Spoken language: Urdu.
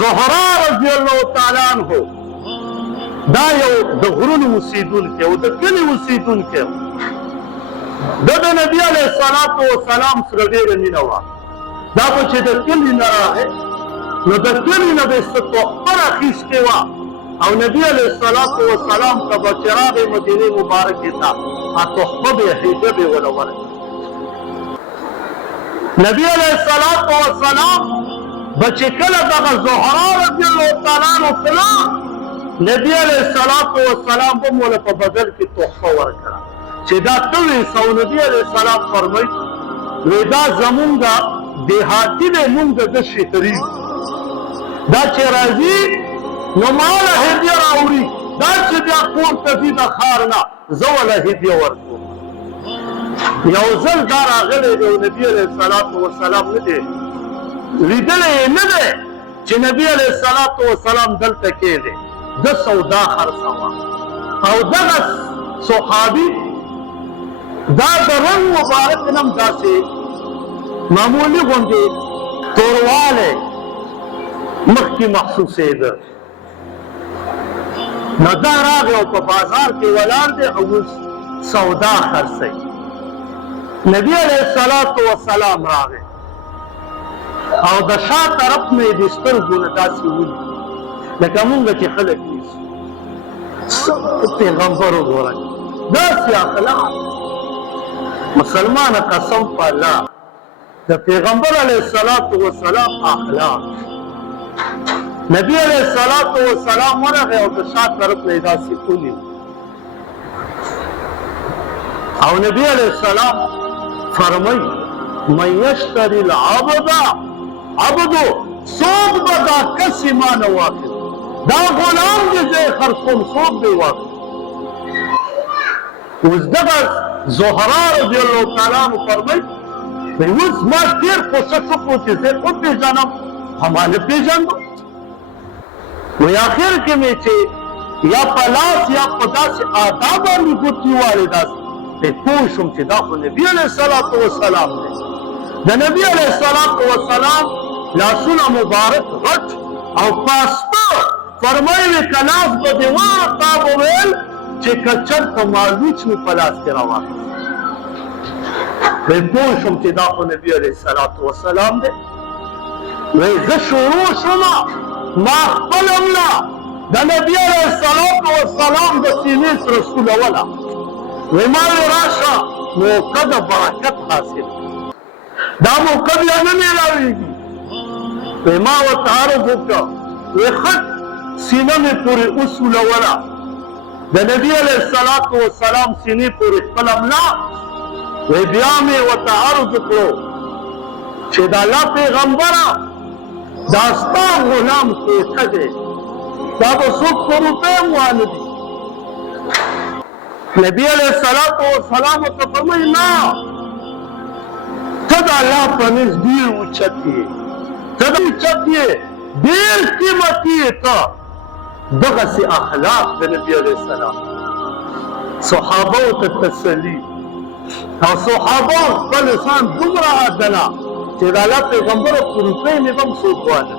زهرا رضی الله تعالی عنہ دا یو د غرونو اوسیدونکی او د کلي اوسیدونکی د نبی علیه الصلاة والسلام سره ډېره مینه وه. دا به چې د کلي نه راغی نو د کلي نه به یې څه تحفه راخیستې وه او نبی علیه الصلاة والسلام ته به چې راغی مدینې مبارکې ته تحفه به یې هدیه به یې ونه ورکړه. نبی علیه الصلاة والسلام به چې کله دغه زهرا رضی الله تعالی عنہ تله نبی علیه الصلاة والسلام به موله په بدل کې تحفه ورکړه چې دا ته ویسه او نبی علیه السلام فرمایي وی دا زمونږ دیهاتي دی مونږ د ده شهري دا چې راځي نو ماله هدیه راوړي دا چې بیا کور ته ځي د ښار نه زه وله هدیه ورکوم. یو ځل دا راغلی دی او نبي علیه الصلاة والسلام نه دی لیدلی یې نه دی چې نبي علیه الصلاة والسلام دلته کېدی ده سودا خرڅه وه او دغه صحابي دا د رنګ مبارک نه هم داسې معمولي غوندې توروالی مخکې محسوسېده. نو دا راغی او په بازار کې ولاړ دی او اوس سودا خرڅوي. نبي علیه الصلاة والسلام راغی او د شا طرف نه یې د سترګو نه داسې ولي لکه مونږ چې خلک نیسو پیغمبر وګورئ داسې اخلاق مسلمانه قسم په الله د پیغمبر علیه الصلاة والسلام اخلاق نبی علیه الصلاة والسلام ورغی او د شا طرف نه یې داسې ولي او نبی علیه السلام فرمایي من یشتری العبد عبدو څوک به دا کس یې ما نه واخلي دا غلام دی زه یې خرڅوم څوک به یې واخلي. اوس دغه زهرا رضی الله تعالی عنہ فرمایي وایي اوس ما ډېر کوښښ وکړو چې زه یې وپېژنم خو ما نه پېژندم. وایي اخر کې مې چې یا په لاس یا په داسې آداب باندې ګوتې والې داسې پوه شوم چې دا خو نبي علیه الصلاة والسلام دی. د نبي علیه الصلاة والسلام لاسونه مبارک غټ او پاسته فرمایي وي که لاس به دې واره تا به ویل چې که چېرته مالوچ مې په لاس کې راواخیست. وایي پوه شوم چې دا خو نبي علیه الصلاة والسلام دی. وایي زه شروع شومه ما خپله مله د نبي علیه الصلاة والسلام د سینې سره سولوله. وی ما وی راشه موقع د برکت حاصل دا موقع بیا نه میلاویږي. وی ما ورته عرض وکړه وی خط سینه مې پورې وسولوله د نبي علیه الصلاة والسلام سینې پورې خپله ملا. وی بیا مې ورته عرض وکړو چې د الله پیغمبره دا ستا غلام کوټه دی دا به څوک په روپۍ هم وانه دي. نبی علیه الصلاة والسلام ورته فرمایي نه ته د الله په نزد ډېر اوچت یې ته ډېر اوچت یې ډېر قیمتي یې ته دغسې اخلاق د نبي علیه السلام. صحابو ته تسلي او صحابو خپل ځان دومره عادله چې د الله پیغمبره په روپۍ مې به هم څوک وانه